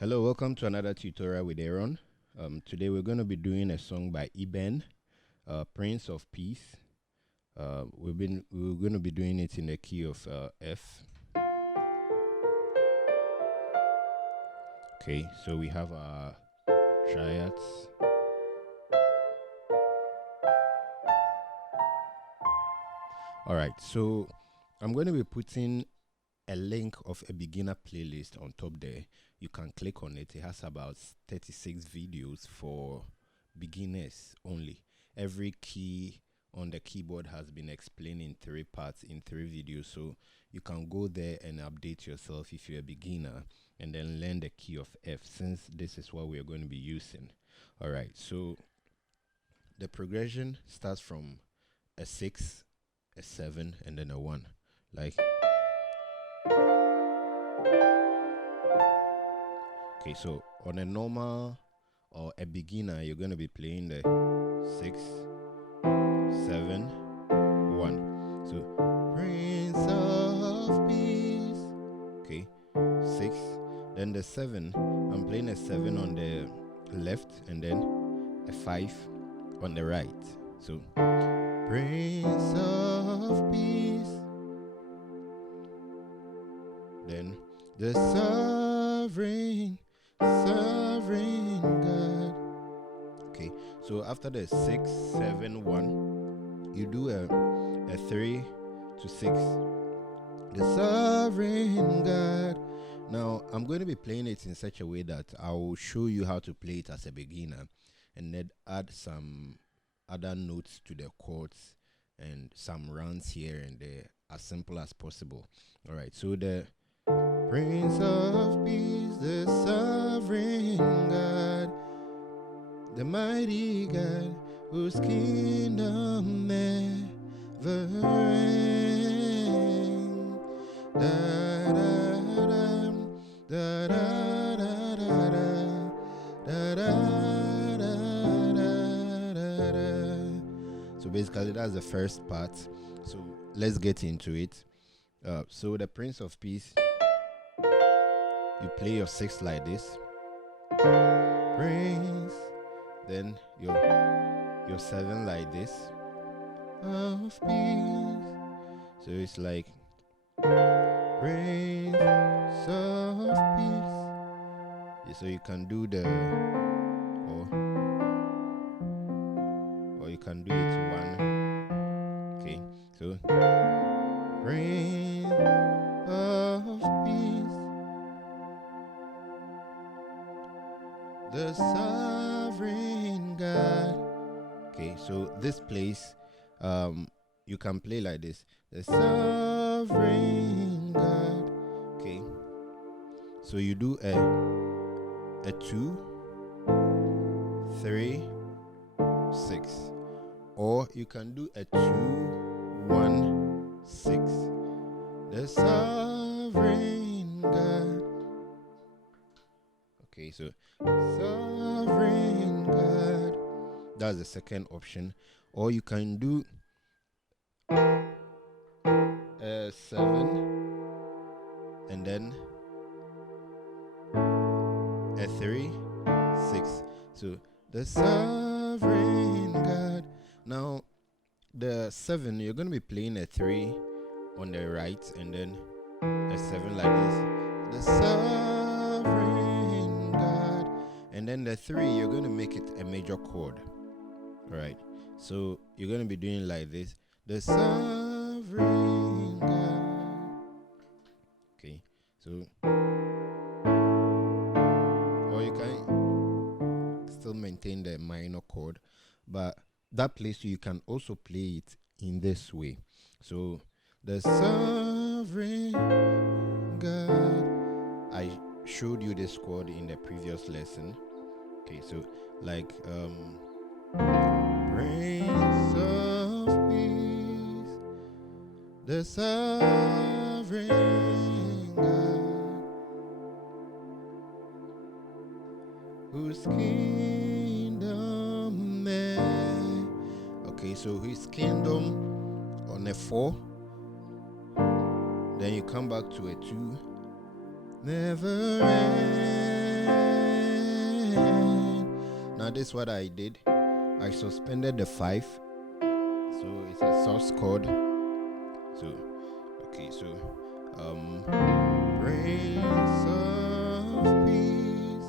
Hello, welcome to another tutorial with Aaron. Today we're going to be doing a song by Eben, Prince of Peace. We're going to be doing it in the key of F. Okay, so we have our triads. All right, so I'm going to be putting a link of a beginner playlist on top there. You can click on it. It has about 36 videos for beginners only. Every key on the keyboard has been explained in 3 parts in 3 videos, so you can go there and update yourself if you're a beginner and then learn the key of F, since this is what we're going to be using. All right, so the progression starts from a 6, a 7, and then a 1. Like, okay, so on a normal or a beginner, you're going to be playing the 6, 7, 1. So, Prince of Peace. Okay, 6. Then the 7, I'm playing a 7 on the left and then a 5 on the right. So, Prince of Peace. Then the sovereign God. Okay, so after the 6, 7, 1, you do a 3 to 6. The sovereign God. Now I'm going to be playing it in such a way that I will show you how to play it as a beginner and then add some other notes to the chords and some runs here and there, as simple as possible. All right, so the Prince of Peace, the sovereign God, the mighty God, whose kingdom never ends. Da da da da da da da da da da. So basically, that's the first part. So let's get into it. So the Prince of Peace, you play your 6 like this, Prince, then your 7 like this, of peace. So it's like Prince of Peace. Yeah, so you can do the or you can do it 1. Okay, so Prince of Peace, the sovereign God. Okay, so this place, you can play like this, the sovereign God. Okay, so you do a 2, 3, 6, or you can do a 2, 1, 6. The sovereign God. Okay, so sovereign God. That's the second option. Or you can do a 7 and then a 3, 6. So the sovereign God. Now the 7, you're going to be playing a 3 on the right and then a 7 like this, the sovereign God. And then the 3, you're going to make it a major chord. All right, so you're going to be doing like this, the sovereign God. Okay, so or you can still maintain the minor chord, but that place you can also play it in this way. So the sovereign God, I showed you this chord in the previous lesson. Okay, so like Prince of Peace, the sovereign God, whose kingdom okay, so his kingdom on a 4, then you come back to a 2, never ends. this is what I did. I suspended the 5. So it's a source chord. So okay, so Prince of Peace,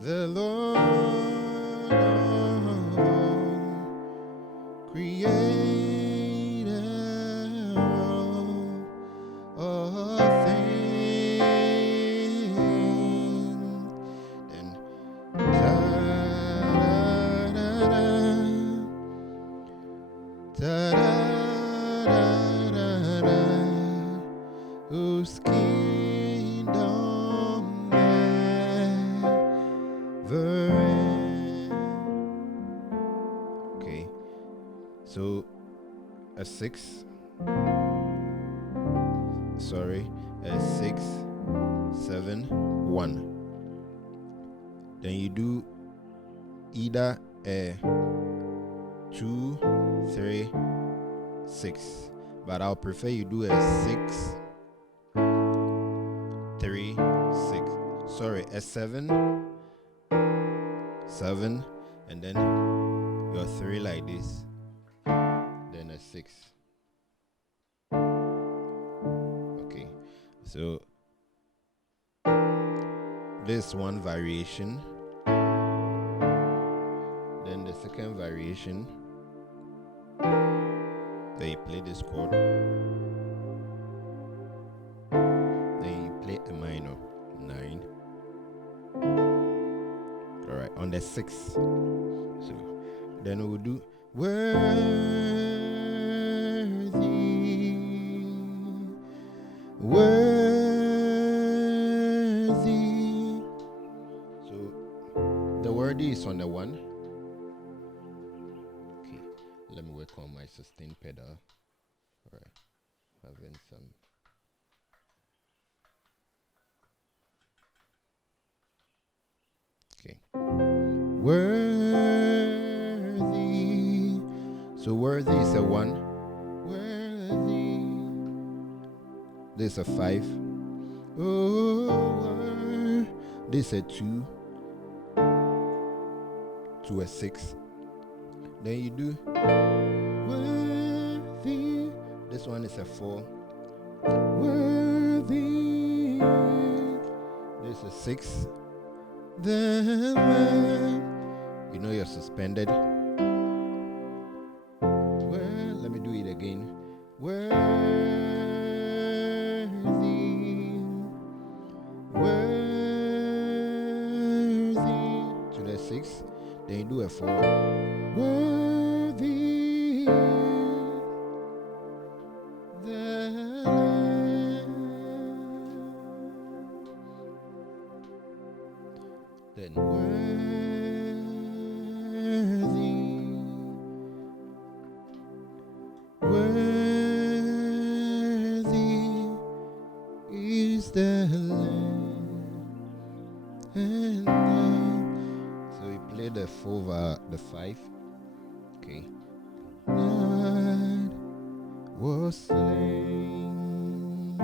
the Lord of all, Creator of all things. Then whose kingdom never ends. Okay, so a 6. Sorry, a 6, 7, 1. Then you do either a 2, 3, 6, but I'll prefer you do a 6, 3, 6. Sorry, a 7, 7, and then your 3 like this, then a 6. Okay, so this one variation. Then the second variation, then you play this chord, then you play a minor 9. Alright, on the 6. So then we'll do worthy, worthy. So the worthy is on the 1. Let me work on my sustain pedal. Alright, having some. Okay. Worthy. So worthy is a 1. Worthy. This is a 5. Oh, this is a 2 to a 6. Then you do worthy. This one is a 4. Worthy. This is 6. Then you know you're suspended. Well, let me do it again. Worthy, worthy to the 6. Then you do a 4. Worthy the Lamb. Then worthy is the Lamb. And so we play the 4 the 5. Okay. God was slain.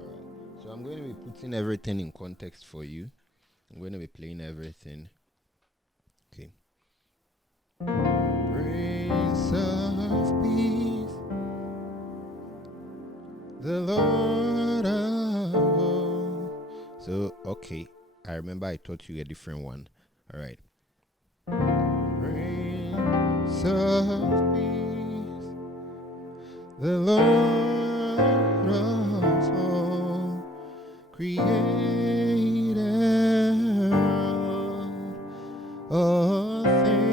Alright. So I'm going to be putting everything in context for you. I'm going to be playing everything. Okay. Prince of Peace, the Lord of all. So, okay. I remember I taught you a different one. Alright. Prince of Peace, the Lord of all, Creator of all things,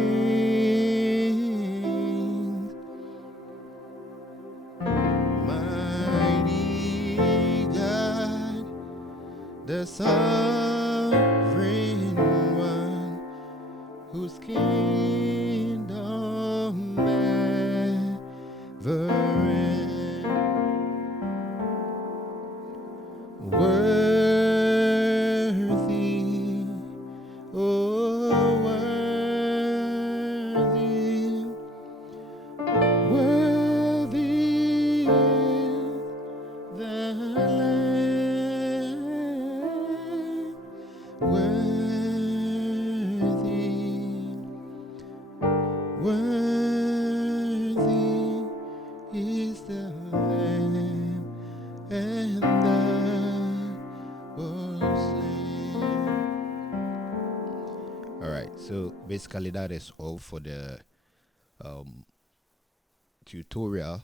mighty God, the Sovereign One, whose kingdom never ends. Worthy, oh worthy, worthy is the Lamb. Lamb, and that was slain. All right, so basically that is all for the tutorial.